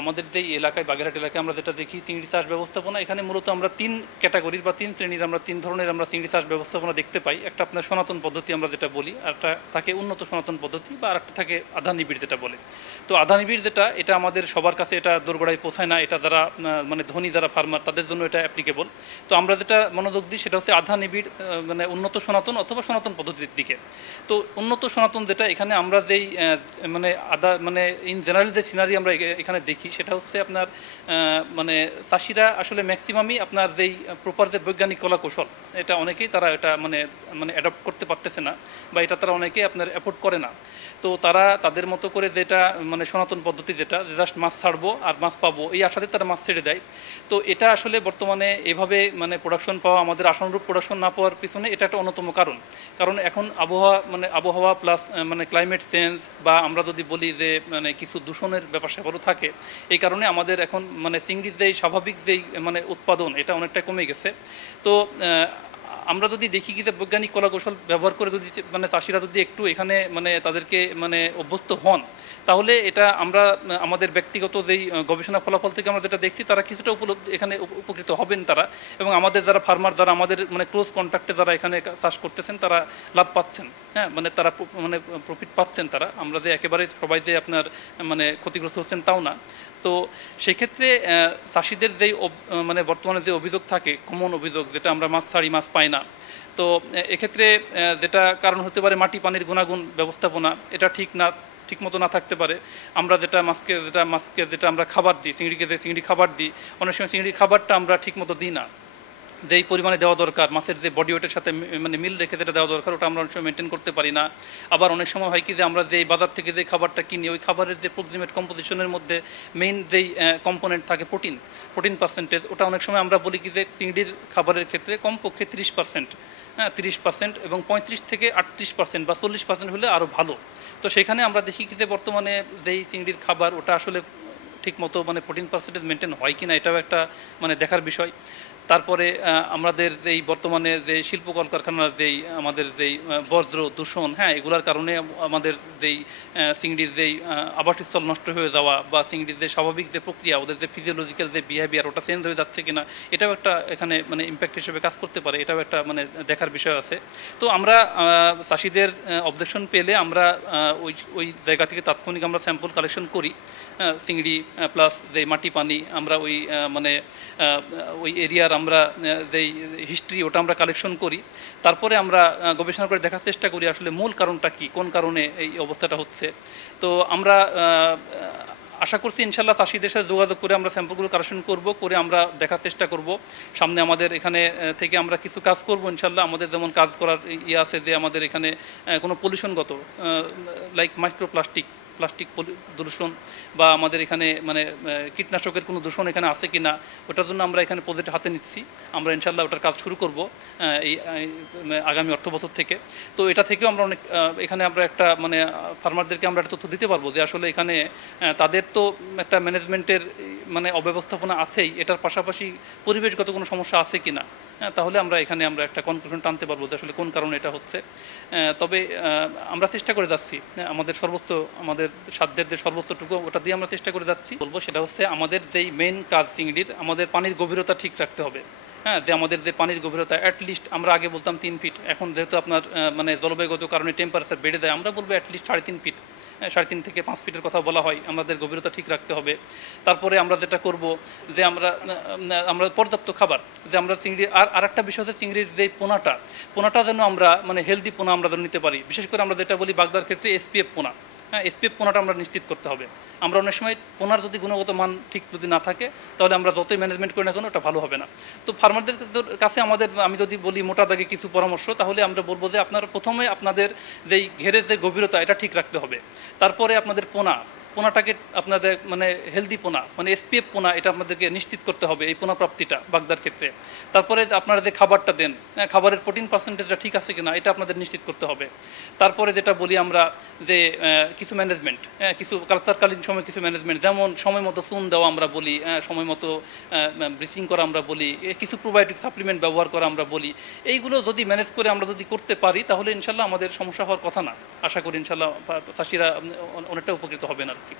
আমাদের যেই এলাকায় বাগেরহাট এলাকায় আমরা যেটা দেখি চিংড়ি চাষ ব্যবস্থাপনা, এখানে মূলত আমরা 3 ক্যাটাগরির বা 3 শ্রেণীর আমরা 3 ধরনের আমরা চিংড়ি চাষ ব্যবস্থাপনা দেখতে পাই। একটা আপনার সনাতন পদ্ধতি আমরা যেটা বলি, একটা থাকে উন্নত সনাতন পদ্ধতি, বা আরেকটা থাকে আধা নিবিড় যেটা বলে। তো আধা নিবিড় যেটা, এটা আমাদের সবার কাছে এটা দোরগোড়ায় পৌঁছায় না, এটা যারা মানে ধনী যারা ফার্মার তাদের জন্য এটা অ্যাপ্লিকেবল। তো আমরা যেটা মনোযোগ দিই সেটা হচ্ছে আধা নিবিড় মানে উন্নত সনাতন অথবা সনাতন পদ্ধতির দিকে। তো উন্নত সনাতন যেটা, এখানে আমরা যেই মানে ইন জেনারেল যে সিনারি আমরা এখানে দেখি সেটা হচ্ছে আপনার মানে চাষিরা আসলে ম্যাক্সিমামই আপনার যেই প্রপার যে বৈজ্ঞানিক কলা কৌশল, এটা অনেকেই তারা এটা মানে অ্যাডপ্ট করতে পারতেছে না, বা এটা তারা অনেকেই আপনার অ্যাফোর্ড করে না। তো তারা তাদের মতো করে যেটা মানে সনাতন পদ্ধতি, যেটা জাস্ট মাছ ছাড়বো আর মাছ পাবো এই আশাতে তারা মাছ ছেড়ে দেয়। তো এটা আসলে বর্তমানে এভাবে মানে প্রোডাকশন পাওয়া, আমাদের আশানুরূপ প্রোডাকশন না পাওয়ার পিছনে এটা একটা অন্যতম কারণ এখন আবহাওয়া প্লাস মানে ক্লাইমেট চেঞ্জ, বা আমরা যদি বলি যে মানে কিছু দূষণের ব্যাপার স্যাপারও থাকে। এই কারণে আমাদের এখন মানে চিংড়ির যেই স্বাভাবিক যেই মানে উৎপাদন, এটা অনেকটা কমে গেছে। তো আমরা যদি দেখি কি যে বৈজ্ঞানিক কলা কৌশল ব্যবহার করে যদি মানে চাষিরা যদি একটু এখানে মানে তাদেরকে মানে অভ্যস্ত হন, তাহলে এটা আমরা আমাদের ব্যক্তিগত যেই গবেষণা ফলাফল থেকে আমরা যেটা দেখছি, তারা কিছুটা এখানে উপকৃত হবেন তারা। এবং আমাদের যারা ফার্মার, যারা আমাদের মানে ক্লোজ কন্ট্যাক্টে যারা এখানে চাষ করতেছেন, তারা লাভ পাচ্ছেন। হ্যাঁ, মানে তারা মানে প্রফিট পাচ্ছেন তারা। আমরা যে একেবারে সবাই যে আপনার মানে ক্ষতিগ্রস্ত হচ্ছেন তাও না। তো সেক্ষেত্রে চাষিদের যেই মানে বর্তমানে যে অভিযোগ থাকে, কমন অভিযোগ, যেটা আমরা মাছ ছাড়ি মাছ পাই না। তো এক্ষেত্রে যেটা কারণ হতে পারে মাটি পানির গুণাগুণ ব্যবস্থাপনা, এটা ঠিক মতো না থাকতে পারে। আমরা যেটা আমরা খাবার দিই, চিংড়িকে যে চিংড়ি খাবার দিই, অনেক সময় চিংড়ি খাবারটা আমরা ঠিক মতো দিই না। যেই পরিমাণে দেওয়া দরকার, মাছের যে বডি ওয়েটের সাথে মানে মিল রেখে যেটা দেওয়া দরকার, ওটা আমরা অনেক সময় মেনটেন করতে পারি না। আবার অনেক সময় হয় কি যে আমরা যেই বাজার থেকে যে খাবারটা কিনি, ওই খাবারের যে প্রক্সিমেট কম্পোজিশনের মধ্যে মেইন যেই কম্পোনেন্ট থাকে প্রোটিন পার্সেন্টেজ, ওটা অনেক সময় আমরা বলি কি যে চিংড়ির খাবারের ক্ষেত্রে কমপক্ষে 30%, হ্যাঁ 30%, এবং 35 থেকে 38% বা 40% হলে আরও ভালো। তো সেখানে আমরা দেখি কি যে বর্তমানে যেই চিংড়ির খাবার, ওটা আসলে ঠিকমতো মানে প্রোটিন পার্সেন্টেজ মেনটেন হয় কি না, এটাও একটা মানে দেখার বিষয়। তারপরে আমাদের যেই বর্তমানে যে শিল্প কলকারখানার যেই আমাদের যেই বজ্র দূষণ, হ্যাঁ, এগুলোর কারণে আমাদের যেই চিংড়ির যেই আবাসস্থল নষ্ট হয়ে যাওয়া, বা চিংড়ির যে স্বাভাবিক যে প্রক্রিয়া, ওদের যে ফিজিওলজিক্যাল যে বিহেভিয়ার, ওটা চেঞ্জ হয়ে যাচ্ছে কিনা, এটাও একটা এখানে মানে ইম্প্যাক্ট হিসেবে কাজ করতে পারে। এটাও একটা মানে দেখার বিষয় আছে। তো আমরা চাষিদের অবজেকশন পেলে আমরা ওই জায়গা থেকে তাৎক্ষণিক আমরা স্যাম্পল কালেকশন করি, চিংড়ি প্লাস যে মাটি পানি, আমরা মানে ওই এরিয়ার আমরা যেই হিস্ট্রি, ওটা আমরা কালেকশন করি। তারপরে আমরা গবেষণা করে দেখার চেষ্টা করি আসলে মূল কারণটা কি, কোন কারণে এই অবস্থাটা হচ্ছে। তো আমরা আশা করছি ইনশাল্লাহ চাষিদের সাথে যোগাযোগ করে আমরা স্যাম্পলগুলো কালেকশন করে আমরা দেখার চেষ্টা করব। সামনে আমাদের এখানে থেকে আমরা কিছু কাজ করব ইনশাল্লাহ। আমাদের যেমন কাজ করার আছে যে আমাদের এখানে কোনো পলিউশনগত লাইক মাইক্রোপ্লাস্টিক দূষণ, বা আমাদের এখানে মানে কীটনাশকের কোনো দূষণ এখানে আছে কি না, ওটার জন্য আমরা এখানে প্রজেক্ট হাতে নিচ্ছি। আমরা ইনশাল্লাহ ওটার কাজ শুরু করব এই আগামী অর্থবছর থেকে। তো এটা থেকেও আমরা অনেক এখানে আমরা একটা মানে ফার্মারদেরকে আমরা একটা তথ্য দিতে পারবো যে আসলে এখানে তাদের তো একটা ম্যানেজমেন্টের মানে অব্যবস্থাপনা আছেই, এটার পাশাপাশি পরিবেশগত কোনো সমস্যা আছে কি না। তাহলে আমরা এখানে আমরা একটা কনক্লুশন টানতে পারবো যে আসলে কোন কারণে এটা হচ্ছে। তবে আমরা চেষ্টা করে যাচ্ছি আমাদের সর্বোচ্চ, আমাদের সাধ্যের যে সর্বোচ্চটুকু, ওটা দিয়ে আমরা চেষ্টা করে যাচ্ছি। বলবো সেটা হচ্ছে আমাদের যেই মেইন কাজ চিংড়ির, আমাদের পানির গভীরতা ঠিক রাখতে হবে। হ্যাঁ, যে আমাদের যে পানির গভীরতা অ্যাটলিস্ট, আমরা আগে বলতাম 3 ফিট, এখন যেহেতু আপনার মানে জলবায়ুগত কারণে টেম্পারেচার বেড়ে যায়, আমরা বলবো অ্যাটলিস্ট 3.5 ফিট, 3.5 থেকে 5 ফিটের কথা বলা হয়। আমাদের গভীরতা ঠিক রাখতে হবে। তারপরে আমরা যেটা করব যে আমরা পর্যাপ্ত খাবার, যে আমরা চিংড়ি, আর একটা বিষয় হচ্ছে চিংড়ির যে পোনাটা যেন আমরা মানে হেলদি পোনা আমরা যেন নিতে পারি। বিশেষ করে আমরা যেটা বলি বাগদার ক্ষেত্রে এসপিএফ পোনা, হ্যাঁ, এসপিএফ পোনাটা আমরা নিশ্চিত করতে হবে। আমরা অনেক সময় পোনার যদি গুণগত মান ঠিক যদি না থাকে, তাহলে আমরা যতই ম্যানেজমেন্ট করি না কেন, ওটা ভালো হবে না। তো ফার্মারদের কাছে আমি যদি বলি মোটা দাগে কিছু পরামর্শ, তাহলে আমরা বলবো যে আপনারা প্রথমে আপনাদের যেই ঘেরের যে গভীরতা, এটা ঠিক রাখতে হবে। তারপরে আপনাদের পোনাটাকে আপনাদের মানে হেলদি পোনা, মানে এসপিএফ পোনা, এটা আপনাদেরকে নিশ্চিত করতে হবে, এই পোনা প্রাপ্তিটা বাগদার ক্ষেত্রে। তারপরে আপনারা যে খাবারটা দেন, খাবারের প্রোটিন পার্সেন্টেজটা ঠিক আছে কিনা, এটা আপনাদের নিশ্চিত করতে হবে। তারপরে যেটা বলি আমরা যে কিছু ম্যানেজমেন্ট, কিছু কালচারকালীন সময় কিছু ম্যানেজমেন্ট, যেমন সময় মতো চুন দেওয়া আমরা বলি, সময় মতো ব্লিচিং করা আমরা বলি, কিছু প্রোবায়োটিক সাপ্লিমেন্ট ব্যবহার করা আমরা বলি। এইগুলো যদি ম্যানেজ করে আমরা যদি করতে পারি, তাহলে ইনশাল্লাহ আমাদের সমস্যা হওয়ার কথা না। আশা করি ইনশাল্লাহ চাষিরা অনেকটা উপকৃত হবেন আর কি।